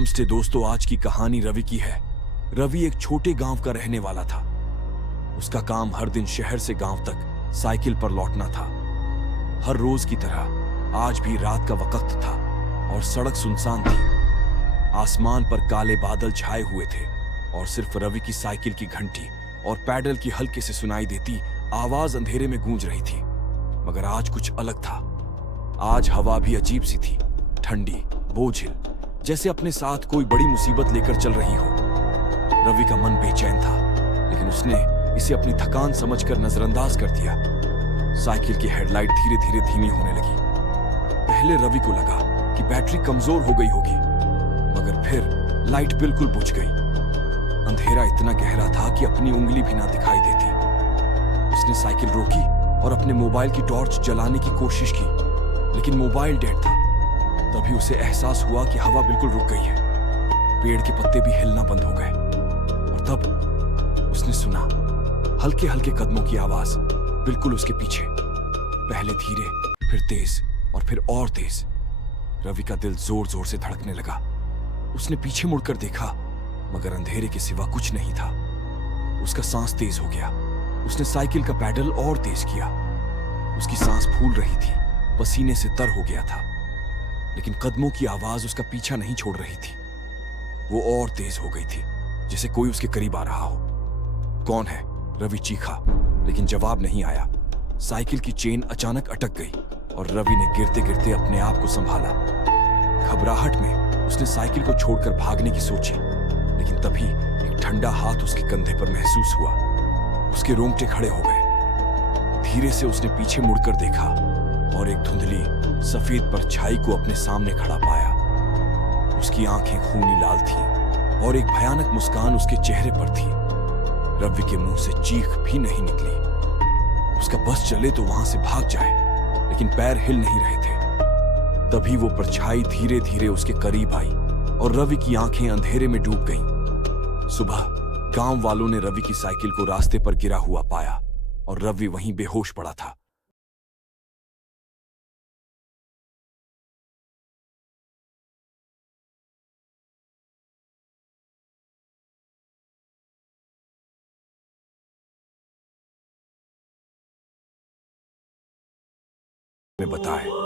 नमस्ते दोस्तों, आज की कहानी रवि की है। रवि एक छोटे गांव का रहने वाला था। उसका काम हर दिन शहर से गांव तक साइकिल पर लौटना था। हर रोज की तरह आज भी रात का वक्त था और सड़क सुनसान थी। आसमान पर काले बादल छाए हुए थे और सिर्फ रवि की साइकिल की घंटी और पैडल की हल्के से सुनाई देती आवाज अंधेरे में गूंज रही थी। मगर आज कुछ अलग था। आज हवा भी अजीब सी थी, ठंडी, बोझिल, जैसे अपने साथ कोई बड़ी मुसीबत लेकर चल रही हो। रवि का मन बेचैन था, लेकिन उसने इसे अपनी थकान समझकर नजरअंदाज कर दिया। साइकिल की हेडलाइट धीरे धीरे धीमी होने लगी। पहले रवि को लगा कि बैटरी कमजोर हो गई होगी, मगर फिर लाइट बिल्कुल बुझ गई। अंधेरा इतना गहरा था कि अपनी उंगली भी ना दिखाई देती। उसने साइकिल रोकी और अपने मोबाइल की टॉर्च जलाने की कोशिश की, लेकिन मोबाइल डेड था। तभी उसे एहसास हुआ कि हवा बिल्कुल रुक गई है। पेड़ के पत्ते भी हिलना बंद हो गए और तब उसने सुना हल्के हल्के कदमों की आवाज बिल्कुल उसके पीछे। पहले धीरे, फिर तेज और तेज। रवि का दिल जोर जोर से धड़कने लगा। उसने पीछे मुड़कर देखा, मगर अंधेरे के सिवा कुछ नहीं था। उसका सांस तेज हो गया। उसने साइकिल का पैडल और तेज किया। उसकी सांस फूल रही थी, पसीने से तर हो गया था, लेकिन कदमों की आवाज उसका पीछा नहीं छोड़ रही थी। वो और तेज हो गई थी, जैसे कोई उसके करीब आ रहा हो। कौन है? रवि चीखा, लेकिन जवाब नहीं आया। साइकिल की चेन अचानक अटक गई और रवि ने गिरते गिरते अपने आप को संभाला। घबराहट में उसने साइकिल को छोड़कर भागने की सोची, लेकिन तभी एक ठंडा हाथ उसके कंधे पर महसूस हुआ। उसके रोंगटे खड़े हो गए। धीरे से उसने पीछे मुड़कर देखा और एक धुंधली सफेद परछाई को अपने सामने खड़ा पाया। उसकी आंखें खूनी लाल थीं और एक भयानक मुस्कान उसके चेहरे पर थी। रवि के मुंह से चीख भी नहीं निकली। उसका बस चले तो वहां से भाग जाए, लेकिन पैर हिल नहीं रहे थे। तभी वो परछाई धीरे धीरे उसके करीब आई और रवि की आंखें अंधेरे में डूब गईं। सुबह गांव वालों ने रवि की साइकिल को रास्ते पर गिरा हुआ पाया और रवि वहीं बेहोश पड़ा था। में बताए